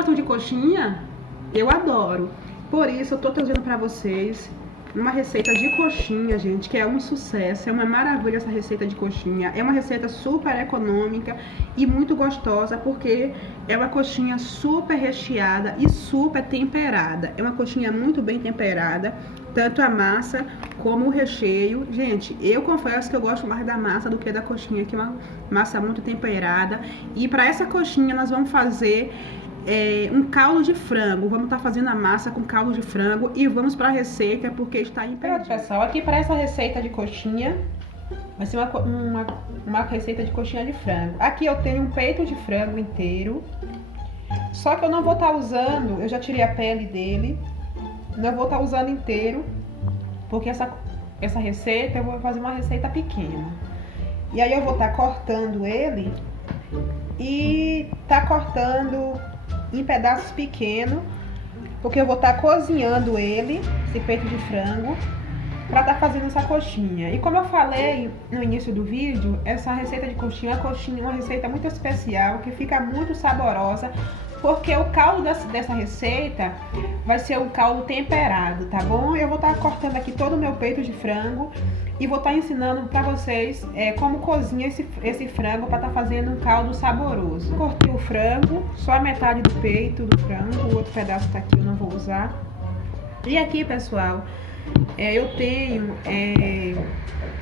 gostam de coxinha? Eu adoro. Por isso eu tô trazendo pra vocês uma receita de coxinha, gente, que é um sucesso, é uma maravilha essa receita de coxinha. É uma receita super econômica e muito gostosa, porque é uma coxinha super recheada e super temperada. É uma coxinha muito bem temperada, tanto a massa como o recheio. Gente, eu confesso que eu gosto mais da massa do que da coxinha, que é uma massa muito temperada. E para essa coxinha nós vamos fazer um caldo de frango. Vamos estar fazendo a massa com caldo de frango e vamos para a receita, porque está imperdível. Pessoal, aqui para essa receita de coxinha vai ser uma receita de coxinha de frango. Aqui eu tenho um peito de frango inteiro, só que eu não vou estar usando, eu já tirei a pele dele, não vou estar usando inteiro, porque essa receita eu vou fazer uma receita pequena. E aí eu vou estar cortando ele e cortando em pedaços pequenos, porque eu vou estar cozinhando ele, esse peito de frango, para estar fazendo essa coxinha. E como eu falei no início do vídeo, essa receita de coxinha é uma receita muito especial, que fica muito saborosa, porque o caldo dessa receita vai ser um caldo temperado, tá bom? Eu vou estar cortando aqui todo o meu peito de frango e vou estar ensinando para vocês como cozinha esse frango para estar fazendo um caldo saboroso. Cortei o frango, só a metade do peito do frango, o outro pedaço tá aqui, eu não vou usar. E aqui, pessoal, eu tenho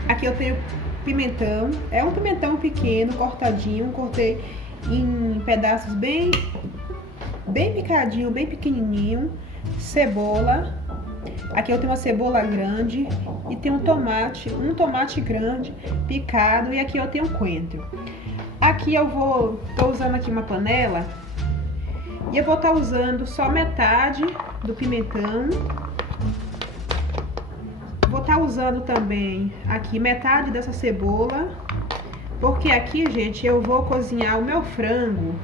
aqui eu tenho pimentão, é um pimentão pequeno, cortadinho, cortei em pedaços bem picadinho, bem pequenininho. Cebola, aqui eu tenho uma cebola grande e tem um tomate grande picado, e aqui eu tenho um coentro. Aqui tô usando aqui uma panela e eu vou estar usando só metade do pimentão. Vou estar usando também aqui metade dessa cebola, porque aqui, gente, eu vou cozinhar o meu frango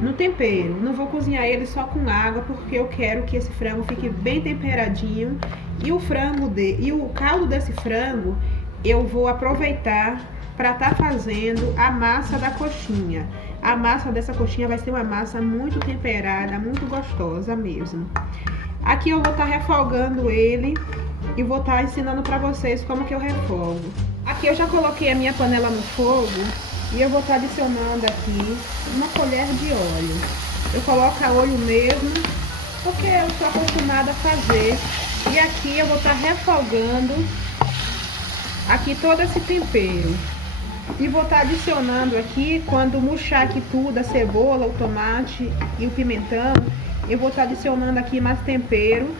no tempero. Não vou cozinhar ele só com água, porque eu quero que esse frango fique bem temperadinho. E o caldo desse frango eu vou aproveitar para estar fazendo a massa da coxinha. A massa dessa coxinha vai ser uma massa muito temperada, muito gostosa mesmo. Aqui eu vou estar refogando ele e vou estar ensinando para vocês como que eu refogo. Aqui eu já coloquei a minha panela no fogo e eu vou estar adicionando aqui uma colher de óleo. Eu coloco a óleo mesmo, porque eu estou acostumada a fazer. E aqui eu vou estar refogando aqui todo esse tempero. E vou estar adicionando aqui, quando murchar aqui tudo, a cebola, o tomate e o pimentão, eu vou estar adicionando aqui mais tempero.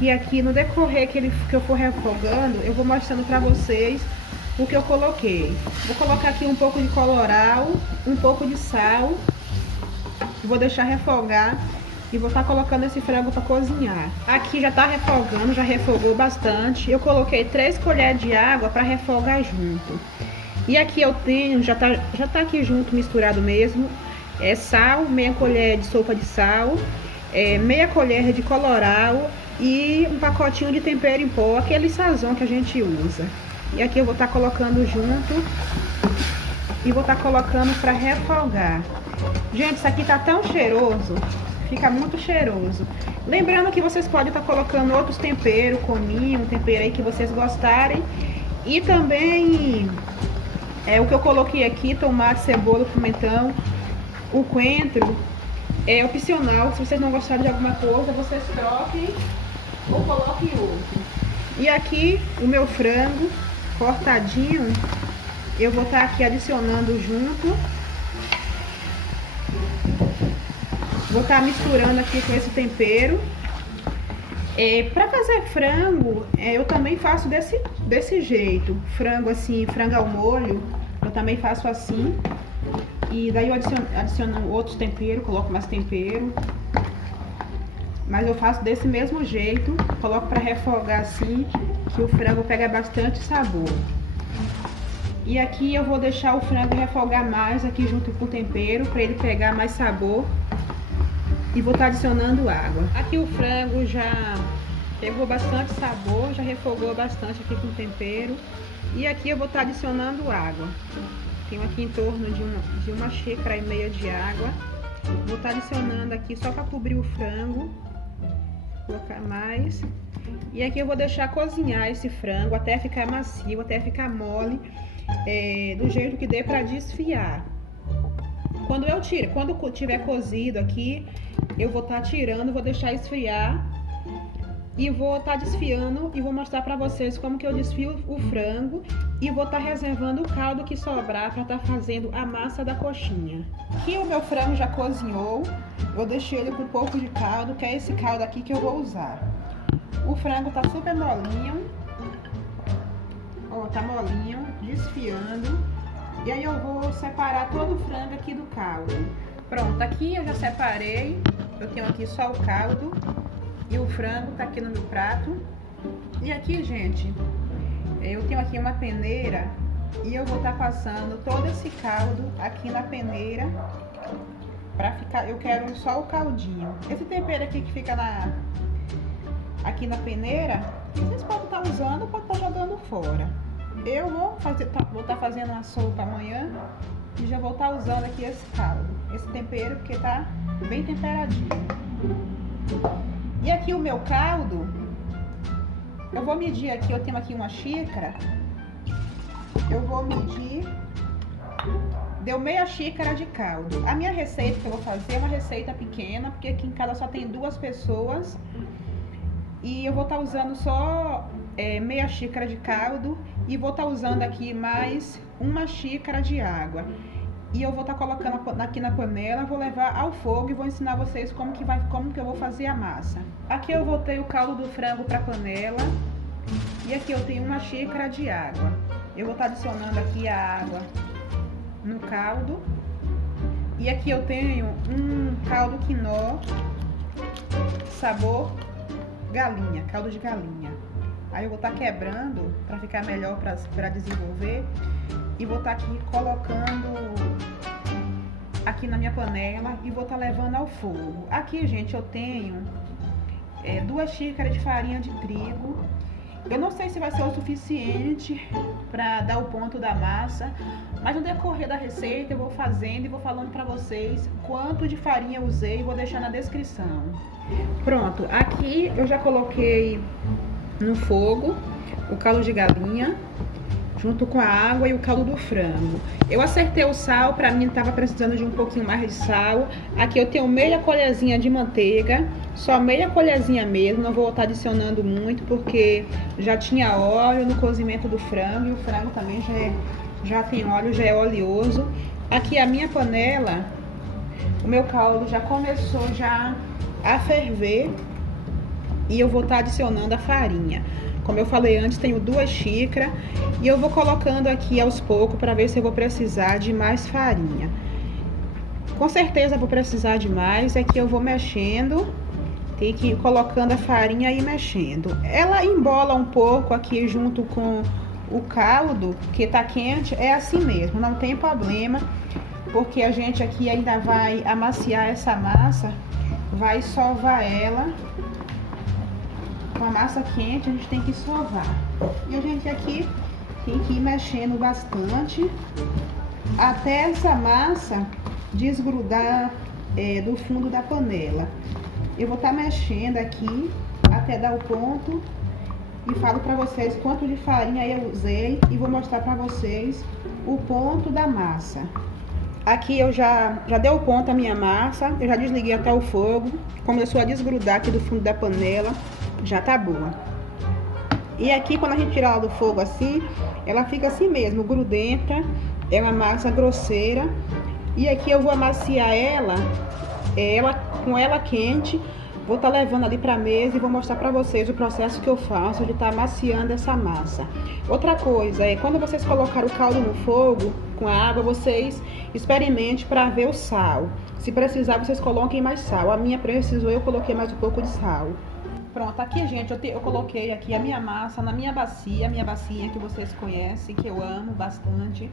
E aqui no decorrer que eu for refogando, eu vou mostrando para vocês o que eu coloquei. Vou colocar aqui um pouco de colorau, um pouco de sal. Vou deixar refogar e vou estar colocando esse frango para cozinhar. Aqui já está refogando, já refogou bastante. Eu coloquei 3 colheres de água para refogar junto. E aqui eu tenho, já tá aqui junto, misturado mesmo, sal, meia colher de sopa de sal, meia colher de colorau e um pacotinho de tempero em pó, aquele sazon que a gente usa. E aqui eu vou estar colocando junto e vou estar colocando para refogar. Gente, isso aqui tá tão cheiroso, fica muito cheiroso. Lembrando que vocês podem estar colocando outros temperos, cominho, um tempero aí que vocês gostarem. E também o que eu coloquei aqui, tomate, cebola, pimentão, o coentro, é opcional. Se vocês não gostarem de alguma coisa, vocês troquem ou coloquem outro. E aqui o meu frango cortadinho, eu vou estar aqui adicionando junto. Vou estar misturando aqui com esse tempero. Para fazer frango, eu também faço desse jeito. Frango assim, frango ao molho, eu também faço assim. E daí eu adiciono outros temperos, coloco mais tempero. Mas eu faço desse mesmo jeito, coloco para refogar assim, que o frango pega bastante sabor. E aqui eu vou deixar o frango refogar mais aqui junto com o tempero, para ele pegar mais sabor. E vou estar adicionando água. Aqui o frango já pegou bastante sabor, já refogou bastante aqui com o tempero. E aqui eu vou estar adicionando água. Tenho aqui em torno de uma xícara e meia de água. Vou estar adicionando aqui só para cobrir o frango. Vou colocar mais. E aqui eu vou deixar cozinhar esse frango até ficar macio, até ficar mole, do jeito que dê para desfiar. Quando tiver cozido aqui, eu vou estar tirando, vou deixar esfriar e vou estar desfiando e vou mostrar para vocês como que eu desfio o frango e vou estar reservando o caldo que sobrar para estar fazendo a massa da coxinha. Aqui o meu frango já cozinhou, eu deixei ele com um pouco de caldo, que é esse caldo aqui que eu vou usar. O frango tá super molinho, ó, tá molinho, desfiando. E aí eu vou separar todo o frango aqui do caldo. Pronto, aqui eu já separei, eu tenho aqui só o caldo e o frango tá aqui no meu prato. E aqui, gente, eu tenho aqui uma peneira e eu vou estar passando todo esse caldo aqui na peneira pra ficar, eu quero só o caldinho. Esse tempero aqui que fica aqui na peneira, vocês podem estar usando, podem estar jogando fora. Eu vou estar fazendo uma sopa amanhã e já vou estar usando aqui esse caldo, esse tempero, porque tá bem temperadinho. E aqui o meu caldo, eu vou medir aqui, eu tenho aqui uma xícara, eu vou medir, deu meia xícara de caldo. A minha receita que eu vou fazer é uma receita pequena, porque aqui em casa só tem 2 pessoas e eu vou estar usando só meia xícara de caldo e vou estar usando aqui mais 1 xícara de água. E eu vou estar colocando aqui na panela, vou levar ao fogo e vou ensinar vocês como que eu vou fazer a massa. Aqui eu voltei o caldo do frango para a panela e aqui eu tenho 1 xícara de água. Eu vou estar adicionando aqui a água no caldo. E aqui eu tenho um caldo quinó, sabor galinha, caldo de galinha. Aí eu vou estar quebrando para ficar melhor para desenvolver. E vou estar aqui colocando aqui na minha panela e vou estar levando ao fogo. Aqui, gente, eu tenho 2 xícaras de farinha de trigo. Eu não sei se vai ser o suficiente para dar o ponto da massa, mas no decorrer da receita eu vou fazendo e vou falando para vocês quanto de farinha eu usei e vou deixar na descrição. Pronto, aqui eu já coloquei no fogo o caldo de galinha junto com a água e o caldo do frango. Eu acertei o sal, para mim estava precisando de um pouquinho mais de sal. Aqui eu tenho meia colherzinha de manteiga, só meia colherzinha mesmo, não vou estar adicionando muito porque já tinha óleo no cozimento do frango e o frango também já tem óleo, já é oleoso. Aqui a minha panela, o meu caldo já começou a ferver e eu vou estar adicionando a farinha. Como eu falei antes, tenho 2 xícaras e eu vou colocando aqui aos poucos para ver se eu vou precisar de mais farinha. Com certeza vou precisar de mais, aqui eu vou mexendo, tem que ir colocando a farinha e mexendo. Ela embola um pouco aqui junto com o caldo, que tá quente, é assim mesmo, não tem problema, porque a gente aqui ainda vai amaciar essa massa, vai sovar ela. Com a massa quente, a gente tem que sovar. E a gente aqui tem que ir mexendo bastante até essa massa desgrudar do fundo da panela. Eu vou estar mexendo aqui até dar o ponto e falo para vocês quanto de farinha eu usei e vou mostrar para vocês o ponto da massa. Aqui eu já deu o ponto a minha massa, eu já desliguei até o fogo, começou a desgrudar aqui do fundo da panela. Já tá boa. E aqui quando a gente tirar ela do fogo assim, ela fica assim mesmo, grudenta, é uma massa grosseira. E aqui eu vou amaciar ela com ela quente, vou estar levando ali pra mesa e vou mostrar pra vocês o processo que eu faço de estar amaciando essa massa. Outra coisa é, quando vocês colocarem o caldo no fogo, com a água, vocês experimentem para ver o sal. Se precisar, vocês coloquem mais sal. A minha precisou, eu coloquei mais um pouco de sal. Pronto, aqui, gente, eu coloquei aqui a minha massa na minha bacia que vocês conhecem, que eu amo bastante.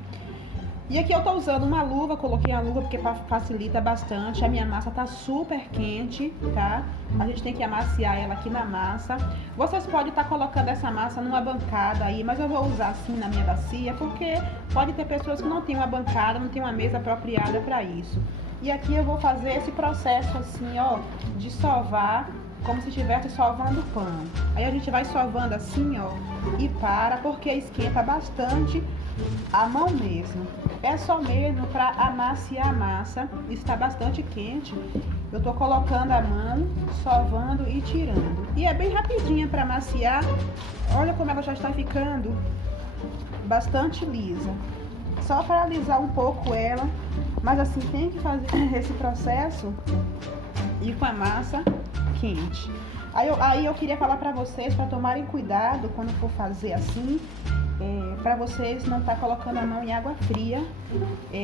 E aqui eu tô usando uma luva, coloquei a luva porque facilita bastante. A minha massa tá super quente, tá? A gente tem que amaciar ela aqui na massa. Vocês podem estar colocando essa massa numa bancada aí, mas eu vou usar assim na minha bacia, porque pode ter pessoas que não tem uma bancada, não tem uma mesa apropriada para isso. E aqui eu vou fazer esse processo assim, ó, de sovar, como se estivesse sovando pão. Aí a gente vai sovando assim, ó, e para, porque esquenta bastante a mão mesmo. É só mesmo para amaciar a massa, está bastante quente. Eu tô colocando a mão, sovando e tirando. E é bem rapidinha para amaciar. Olha como ela já está ficando bastante lisa. Só para alisar um pouco ela, mas assim tem que fazer esse processo e com a massa quente. Aí eu queria falar para vocês para tomarem cuidado quando for fazer assim, para vocês não estar colocando a mão em água fria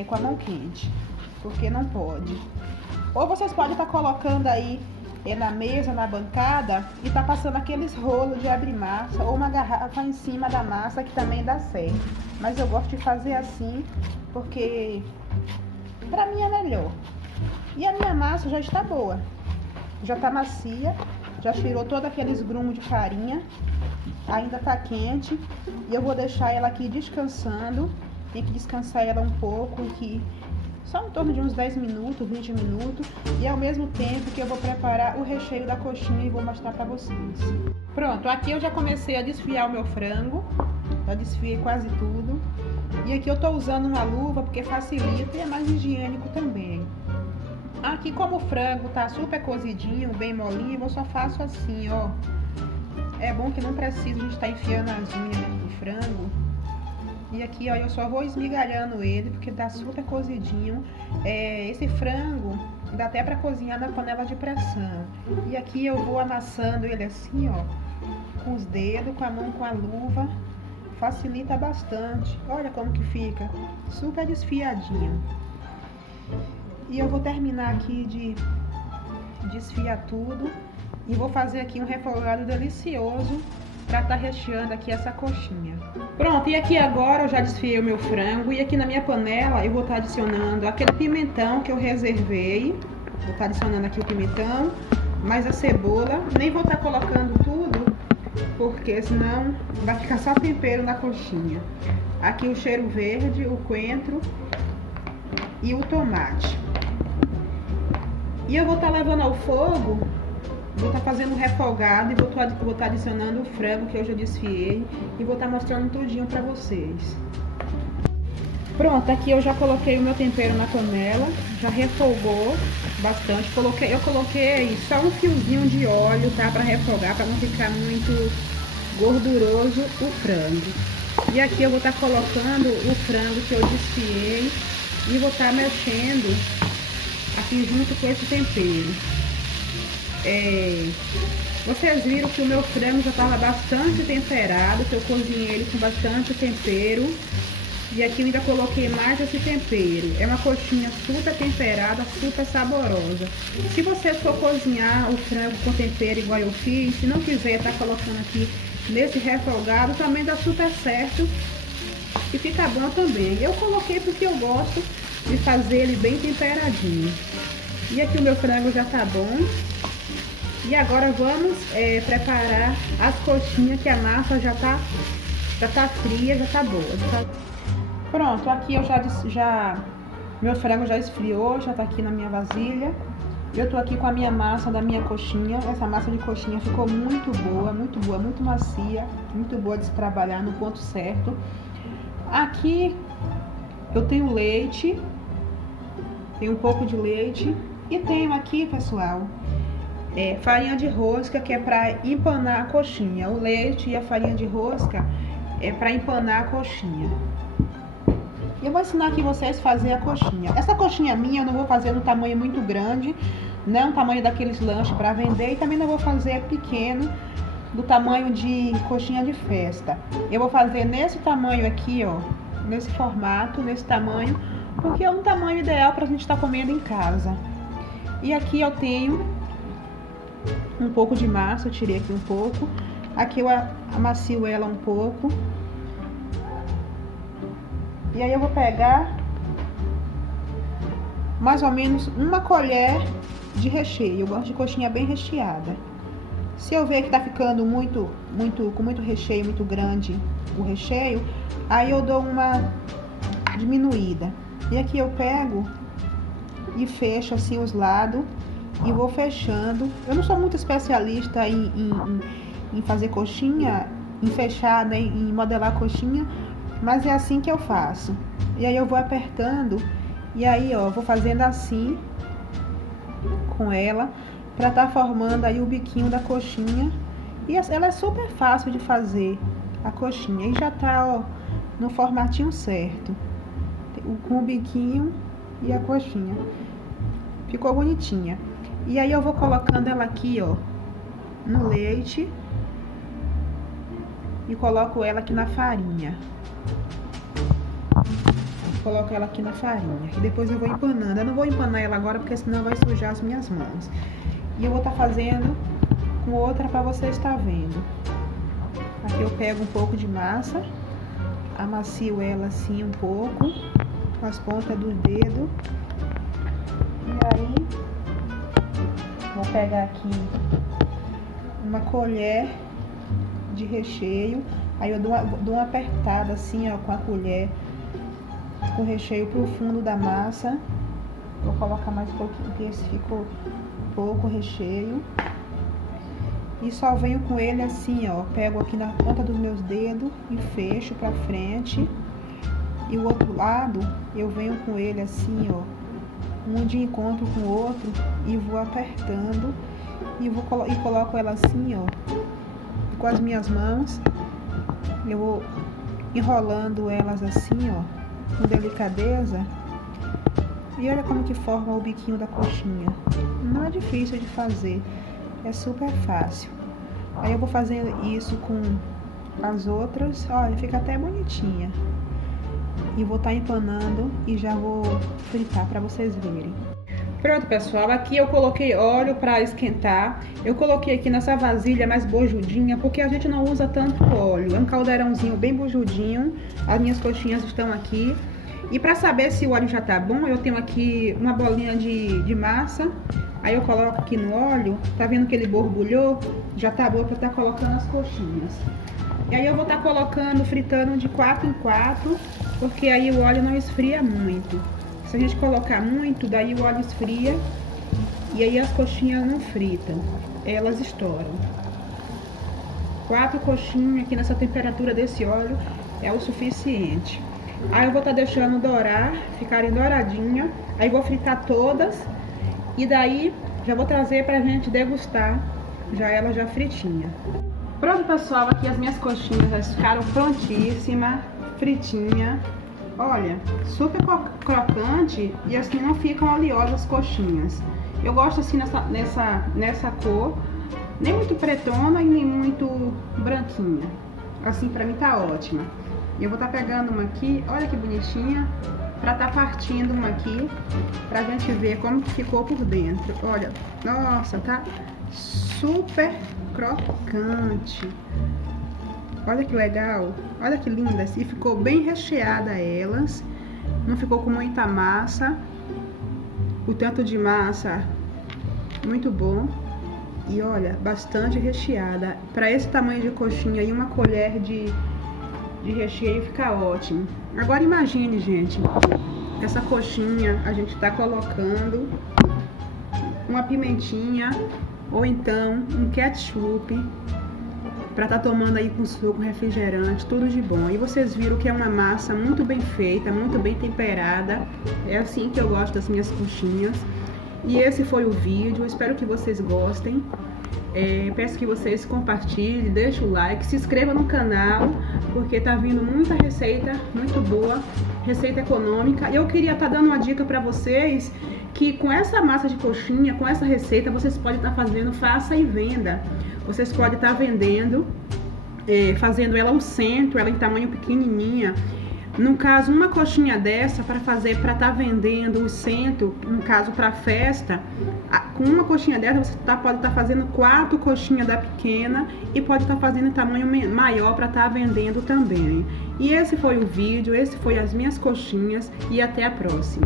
com a mão quente, porque não pode. Ou vocês podem estar colocando aí na mesa, na bancada, e tá passando aqueles rolos de abrir massa ou uma garrafa em cima da massa, que também dá certo. Mas eu gosto de fazer assim porque pra mim é melhor. E a minha massa já está boa, já tá macia, já tirou todos aqueles grumos de farinha, ainda tá quente, e eu vou deixar ela aqui descansando. Tem que descansar ela um pouco, que só em torno de uns 10 minutos, 20 minutos, e ao mesmo tempo que eu vou preparar o recheio da coxinha e vou mostrar pra vocês. Pronto, aqui eu já comecei a desfiar o meu frango, já desfiei quase tudo, e aqui eu tô usando uma luva porque facilita e é mais higiênico também. Aqui, como o frango tá super cozidinho, bem molinho, eu só faço assim, ó. É bom que não precisa a gente estar enfiando as unhas dentro do frango. E aqui, ó, eu só vou esmigalhando ele, porque tá super cozidinho. Esse frango dá até pra cozinhar na panela de pressão. E aqui eu vou amassando ele assim, ó, com os dedos, com a mão, com a luva. Facilita bastante. Olha como que fica, super desfiadinho. E eu vou terminar aqui de desfiar tudo. E vou fazer aqui um refogado delicioso para estar recheando aqui essa coxinha. Pronto, e aqui agora eu já desfiei o meu frango, e aqui na minha panela eu vou estar adicionando aquele pimentão que eu reservei. Vou estar adicionando aqui o pimentão, mais a cebola. Nem vou estar colocando tudo, porque senão vai ficar só tempero na coxinha. Aqui o cheiro verde, o coentro e o tomate. E eu vou estar levando ao fogo. Vou estar fazendo um refogado e vou estar adicionando o frango que eu já desfiei e vou estar mostrando tudinho pra vocês. Pronto, aqui eu já coloquei o meu tempero na panela, já refogou bastante. Eu coloquei só um fiozinho de óleo, tá? Pra refogar, pra não ficar muito gorduroso o frango. E aqui eu vou estar colocando o frango que eu desfiei e vou estar mexendo aqui junto com esse tempero. Vocês viram que o meu frango já estava bastante temperado, que eu cozinhei ele com bastante tempero. E aqui eu ainda coloquei mais esse tempero. É uma coxinha super temperada, super saborosa. Se você for cozinhar o frango com tempero igual eu fiz, se não quiser estar colocando aqui nesse refogado, também dá super certo e fica bom também. Eu coloquei porque eu gosto de fazer ele bem temperadinho. E aqui o meu frango já tá bom. E agora vamos preparar as coxinhas, que a massa já tá fria, já tá boa. Pronto, aqui eu meu frango já esfriou, já tá aqui na minha vasilha. Eu tô aqui com a minha massa da minha coxinha. Essa massa de coxinha ficou muito boa, muito macia, muito boa de se trabalhar no ponto certo. Aqui eu tenho leite, tenho um pouco de leite e tenho aqui, pessoal, farinha de rosca, que é para empanar a coxinha. O leite e a farinha de rosca é para empanar a coxinha. Eu vou ensinar aqui vocês a fazer a coxinha. Essa coxinha minha eu não vou fazer no tamanho muito grande, não tamanho daqueles lanches para vender, e também não vou fazer pequeno, do tamanho de coxinha de festa. Eu vou fazer nesse tamanho aqui, ó, nesse formato, nesse tamanho, porque é um tamanho ideal para a gente estar comendo em casa. E aqui eu tenho um pouco de massa, eu tirei aqui um pouco. Aqui eu amacio ela um pouco. E aí eu vou pegar mais ou menos uma colher de recheio. Eu gosto de coxinha bem recheada. Se eu ver que tá ficando com muito recheio, muito grande o recheio, aí eu dou uma diminuída. E aqui eu pego e fecho assim os lados e vou fechando. Eu não sou muito especialista em fazer coxinha, em fechar, né, em modelar coxinha, mas é assim que eu faço. E aí eu vou apertando e aí, ó, vou fazendo assim com ela para tá formando aí o biquinho da coxinha. E ela é super fácil de fazer, a coxinha. E já tá, ó, no formatinho certo, com o biquinho e a coxinha. Ficou bonitinha. E aí eu vou colocando ela aqui, ó, no leite. E coloco ela aqui na farinha. Coloco ela aqui na farinha. E depois eu vou empanando. Eu não vou empanar ela agora, porque senão vai sujar as minhas mãos. E eu vou estar fazendo com outra para você estar vendo. Aqui eu pego um pouco de massa. Amacio ela assim um pouco. Com as pontas do dedo. E aí, vou pegar aqui uma colher de recheio. Aí eu dou uma apertada assim, ó, com a colher, com o recheio pro fundo da massa. Vou colocar mais um pouquinho, porque esse ficou pouco recheio. E só venho com ele assim, ó, pego aqui na ponta dos meus dedos e fecho pra frente. E o outro lado, eu venho com ele assim, ó, um de encontro com o outro, e vou apertando e coloco ela assim, ó, com as minhas mãos. Eu vou enrolando elas assim, ó, com delicadeza. E olha como que forma o biquinho da coxinha. Não é difícil de fazer, é super fácil. Aí eu vou fazendo isso com as outras, olha, fica até bonitinha. E vou estar empanando e já vou fritar para vocês verem. Pronto, pessoal, aqui eu coloquei óleo para esquentar. Eu coloquei aqui nessa vasilha mais bojudinha, porque a gente não usa tanto óleo. É um caldeirãozinho bem bojudinho. As minhas coxinhas estão aqui. E para saber se o óleo já tá bom, eu tenho aqui uma bolinha de massa. Aí eu coloco aqui no óleo. Tá vendo que ele borbulhou? Já tá bom para estar colocando as coxinhas. E aí eu vou estar colocando, fritando de 4 em 4, porque aí o óleo não esfria muito. Se a gente colocar muito, daí o óleo esfria e aí as coxinhas não fritam, elas estouram. 4 coxinhas aqui nessa temperatura desse óleo é o suficiente. Aí eu vou estar deixando dourar, ficarem douradinhas. Aí vou fritar todas e daí já vou trazer pra gente degustar, ela já fritinha. Pronto, pessoal, aqui as minhas coxinhas já ficaram prontíssimas, fritinha. Olha, super crocante e assim não ficam oleosas as coxinhas. Eu gosto assim nessa cor, nem muito pretona e nem muito branquinha. Assim pra mim tá ótima. E eu vou estar pegando uma aqui, olha que bonitinha, pra estar partindo uma aqui, pra gente ver como que ficou por dentro. Olha, nossa, tá super crocante. Olha que legal, olha que lindas. E ficou bem recheada elas, não ficou com muita massa. O tanto de massa muito bom. E olha, bastante recheada. Para esse tamanho de coxinha e uma colher de recheio fica ótimo. Agora imagine, gente, essa coxinha a gente tá colocando uma pimentinha ou então um ketchup para tá tomando aí com suco, refrigerante, tudo de bom. E vocês viram que é uma massa muito bem feita, muito bem temperada. É assim que eu gosto das minhas coxinhas. E esse foi o vídeo, eu espero que vocês gostem. Peço que vocês compartilhem, deixem o like, se inscrevam no canal, porque tá vindo muita receita muito boa, receita econômica. Eu queria estar dando uma dica para vocês, que com essa massa de coxinha, com essa receita, vocês podem estar fazendo, faça e venda. Vocês podem estar vendendo, fazendo ela ao centro, ela em tamanho pequenininha. No caso, uma coxinha dessa para estar vendendo o centro, no caso para festa, com uma coxinha dessa você pode estar fazendo 4 coxinhas da pequena e pode estar fazendo em tamanho maior para estar vendendo também. E esse foi o vídeo, esse foi as minhas coxinhas e até a próxima.